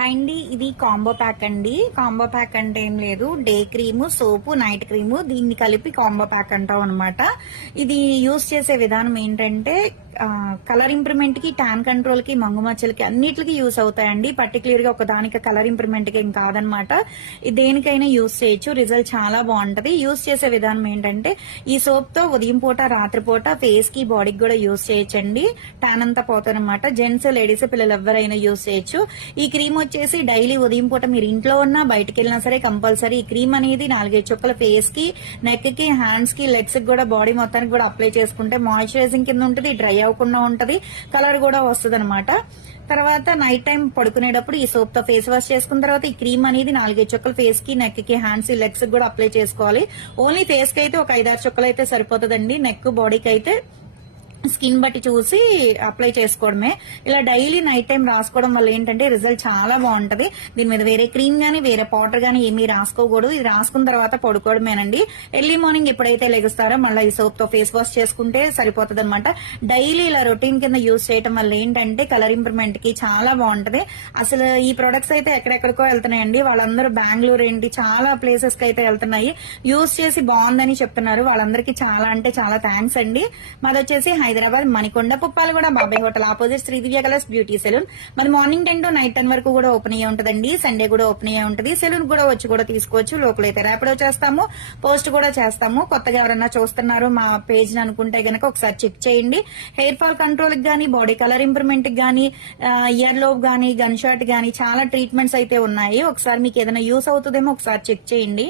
Hi అండి, ఇది combo pack అండి. కాంబో ప్యాక్ అంటే ఏం లేదు, డే క్రీము, సోపు, నైట్ క్రీము దీన్ని కలిపి కాంబో ప్యాక్ అంటాం అనమాట. ఇది యూస్ చేసే విధానం ఏంటంటే కలర్ ఇంప్రూవ్మెంట్ కి, ట్యాన్ కంట్రోల్ కి, మంగు మచ్చలకి అన్నిటికి యూస్ అవుతాయండి. పర్టికులర్ గా ఒక దానికి కలర్ ఇంప్రూవ్మెంట్ కి ఏం కాదనమాట. దేనికైనా యూస్ చేయొచ్చు. రిజల్ట్ చాలా బాగుంటది. యూస్ చేసే విధానం ఏంటంటే ఈ సోప్ తో ఉదయం పూట, రాత్రిపూట ఫేస్ కి, బాడీకి కూడా యూస్ చేయొచ్చండి. ట్యాన్ అంతా పోతానమాట. జెంట్స్, లేడీస్, పిల్లలు ఎవరైనా యూస్ చేయొచ్చు. ఈ క్రీమ్ వచ్చేసి డైలీ ఉదయం పూట మీరు ఇంట్లో ఉన్నా బయటకు వెళ్ళినా సరే కంపల్సరీ ఈ క్రీమ్ అనేది 4-5 చుక్కల ఫేస్ కి, నెక్ కి, హ్యాండ్స్ కి, లెగ్స్ కి కూడా, బాడీ మొత్తానికి కూడా అప్లై చేసుకుంటే మాయిశ్చరైజింగ్ కింద ఉంటుంది, డ్రై అవ్వకుండా ఉంటది, కలర్ కూడా వస్తుంది అనమాట. తర్వాత నైట్ టైం పడుకునేటప్పుడు ఈ సోప్ తో ఫేస్ వాష్ చేసుకున్న తర్వాత ఈ క్రీమ్ అనేది 4-5 చుక్కలు ఫేస్ కి, నెక్ కి, హ్యాండ్స్, లెగ్స్ కి కూడా అప్లై చేసుకోవాలి. ఓన్లీ ఫేస్ కి అయితే ఒక 5-6 చుక్కలు అయితే సరిపోతుందండి. నెక్, బాడీకి అయితే స్కిన్ బట్టి చూసి అప్లై చేసుకోవడమే. ఇలా డైలీ నైట్ టైం రాసుకోవడం వల్ల ఏంటంటే రిజల్ట్ చాలా బాగుంటది. దీని మీద వేరే క్రీమ్ గానీ, వేరే పౌడర్ గానీ ఏమీ రాసుకోకూడదు. ఇది రాసుకున్న తర్వాత పడుకోవడమేనండి. ఎర్లీ మార్నింగ్ ఎప్పుడైతే లెగుస్తారో మళ్ళీ ఈ సోప్ తో ఫేస్ వాష్ చేసుకుంటే సరిపోతుంది అనమాట. డైలీ ఇలా రొటీన్ కింద యూజ్ చేయడం వల్ల ఏంటంటే కలర్ ఇంప్రూవ్మెంట్ కి చాలా బాగుంటది. అసలు ఈ ప్రొడక్ట్స్ అయితే ఎక్కడెక్కడికో వెళ్తున్నాయండి. వాళ్ళందరూ బెంగళూరు ఏంటి, చాలా ప్లేసెస్ కి అయితే వెళ్తున్నాయి. యూజ్ చేసి బాగుందని చెప్తున్నారు. వాళ్ళందరికీ చాలా అంటే చాలా థ్యాంక్స్ అండి. మాది వచ్చేసి హైదరాబాద్ మణికొండ, పుప్పాలగూడ, బాబాయ్ హోటల్ ఆపోజిట్ శ్రీ దివ్య కలర్స్ బ్యూటీ సెలూన్. మరి మార్నింగ్ 10 to నైట్ 10 వరకు కూడా ఓపెన్ అయ్యే ఉంటదండి. సండే కూడా ఓపెన్ అయ్యే ఉంటది. సెలూన్ కూడా వచ్చి కూడా తీసుకోవచ్చు. లోకల్ అయితే ర్యాపిడో చేస్తాము, పోస్ట్ కూడా చేస్తాము. కొత్తగా ఎవరన్నా చూస్తున్నారు మా పేజ్ ని అనుకుంటే గనక ఒకసారి చెక్ చేయండి. హెయిర్ ఫాల్ కంట్రోల్ కి గానీ, బాడీ కలర్ ఇంప్రూవ్మెంట్ కి గానీ, ఇయర్ లోబ్ గానీ, గన్ షాట్ గానీ చాలా ట్రీట్మెంట్స్ అయితే ఉన్నాయి. ఒకసారి మీకు ఏదైనా యూస్ అవుతుందేమో ఒకసారి చెక్ చేయండి.